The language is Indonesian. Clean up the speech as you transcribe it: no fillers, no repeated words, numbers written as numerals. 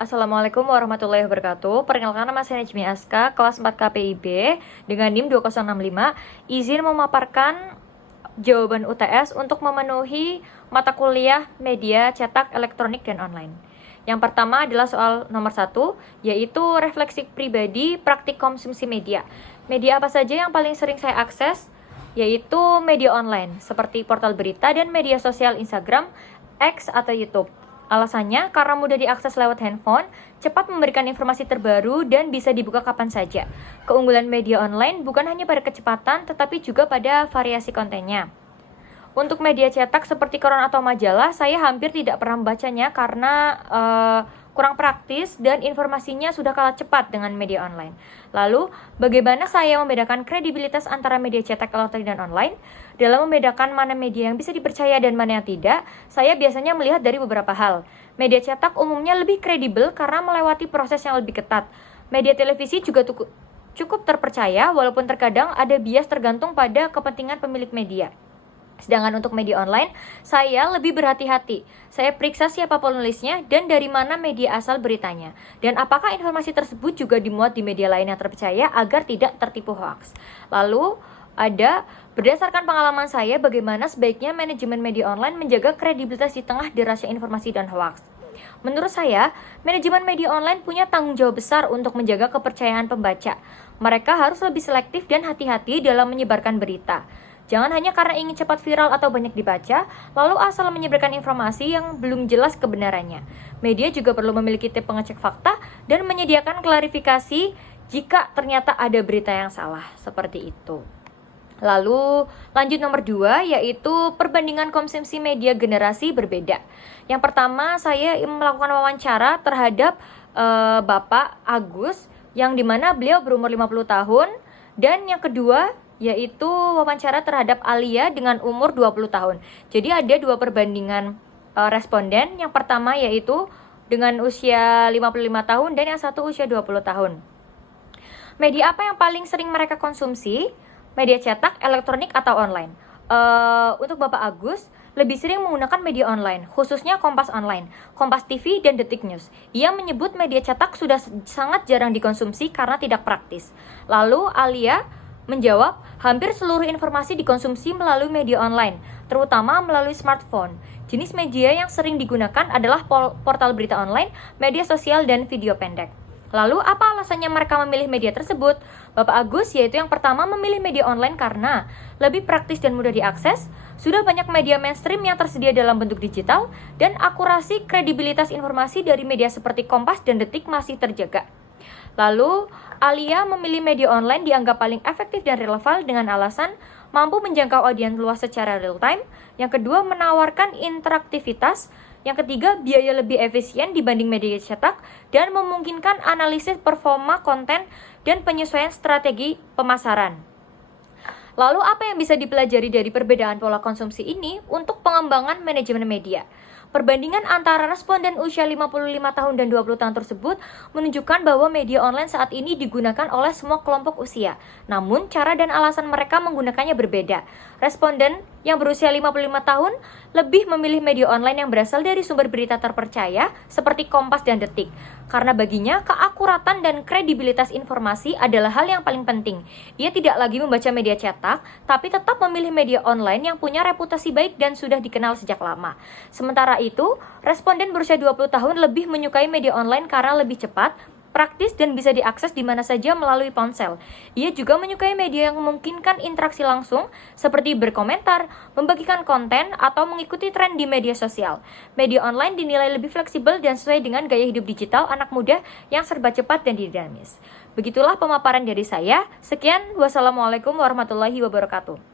Assalamualaikum warahmatullahi wabarakatuh. Perkenalkan, nama saya Najmi Aska, kelas 4 KPIB dengan NIM 2065. Izin memaparkan jawaban UTS untuk memenuhi mata kuliah media cetak, elektronik, dan online. Yang pertama adalah soal nomor 1, yaitu refleksi pribadi praktik konsumsi media. Media apa saja yang paling sering saya akses? Yaitu media online, seperti portal berita dan media sosial Instagram, X, atau YouTube. Alasannya karena mudah diakses lewat handphone, cepat memberikan informasi terbaru, dan bisa dibuka kapan saja. Keunggulan media online bukan hanya pada kecepatan, tetapi juga pada variasi kontennya. Untuk media cetak seperti koran atau majalah, saya hampir tidak pernah membacanya karena kurang praktis dan informasinya sudah kalah cepat dengan media online. Lalu, bagaimana saya membedakan kredibilitas antara media cetak, elektronik, dan online? Dalam membedakan mana media yang bisa dipercaya dan mana yang tidak, saya biasanya melihat dari beberapa hal. Media cetak umumnya lebih kredibel karena melewati proses yang lebih ketat. Media televisi juga cukup terpercaya, walaupun terkadang ada bias tergantung pada kepentingan pemilik media. Sedangkan untuk media online, saya lebih berhati-hati. Saya periksa siapa penulisnya dan dari mana media asal beritanya. Dan apakah informasi tersebut juga dimuat di media lain yang terpercaya agar tidak tertipu hoaks. Lalu, berdasarkan pengalaman saya, bagaimana sebaiknya manajemen media online menjaga kredibilitas di tengah derasnya informasi dan hoaks. Menurut saya, manajemen media online punya tanggung jawab besar untuk menjaga kepercayaan pembaca. Mereka harus lebih selektif dan hati-hati dalam menyebarkan berita. Jangan hanya karena ingin cepat viral atau banyak dibaca, lalu asal menyebarkan informasi yang belum jelas kebenarannya. Media juga perlu memiliki tim pengecek fakta dan menyediakan klarifikasi jika ternyata ada berita yang salah, seperti itu. Lalu lanjut nomor 2, yaitu perbandingan konsumsi media generasi berbeda. Yang pertama, saya melakukan wawancara terhadap Bapak Agus, yang dimana beliau berumur 50 tahun. Dan yang kedua, yaitu wawancara terhadap Alia dengan umur 20 tahun. Jadi ada dua perbandingan responden. Yang pertama yaitu dengan usia 55 tahun dan yang satu usia 20 tahun. Media apa yang paling sering mereka konsumsi? Media cetak, elektronik, atau online? Untuk Bapak Agus, lebih sering menggunakan media online, khususnya Kompas Online, Kompas TV, dan Detik News. Ia menyebut media cetak sudah sangat jarang dikonsumsi karena tidak praktis. Lalu Alia menjawab, hampir seluruh informasi dikonsumsi melalui media online, terutama melalui smartphone. Jenis media yang sering digunakan adalah portal berita online, media sosial, dan video pendek. Lalu, apa alasannya mereka memilih media tersebut? Bapak Agus, yaitu yang pertama memilih media online karena lebih praktis dan mudah diakses, sudah banyak media mainstream yang tersedia dalam bentuk digital, dan akurasi kredibilitas informasi dari media seperti Kompas dan Detik masih terjaga. Lalu, Alia memilih media online dianggap paling efektif dan relevan dengan alasan mampu menjangkau audiens luas secara real time. Yang kedua, menawarkan interaktivitas. Yang ketiga, biaya lebih efisien dibanding media cetak dan memungkinkan analisis performa konten dan penyesuaian strategi pemasaran. Lalu, apa yang bisa dipelajari dari perbedaan pola konsumsi ini untuk pengembangan manajemen media? Perbandingan antara responden usia 55 tahun dan 20 tahun tersebut menunjukkan bahwa media online saat ini digunakan oleh semua kelompok usia. Namun, cara dan alasan mereka menggunakannya berbeda. Responden yang berusia 55 tahun lebih memilih media online yang berasal dari sumber berita terpercaya seperti Kompas dan Detik. Karena baginya, keakuratan dan kredibilitas informasi adalah hal yang paling penting. Ia tidak lagi membaca media cetak, tapi tetap memilih media online yang punya reputasi baik dan sudah dikenal sejak lama. Sementara itu, responden berusia 20 tahun lebih menyukai media online karena lebih cepat, praktis, dan bisa diakses di mana saja melalui ponsel. Ia juga menyukai media yang memungkinkan interaksi langsung, seperti berkomentar, membagikan konten, atau mengikuti tren di media sosial. Media online dinilai lebih fleksibel dan sesuai dengan gaya hidup digital anak muda yang serba cepat dan dinamis. Begitulah pemaparan dari saya. Sekian, wassalamualaikum warahmatullahi wabarakatuh.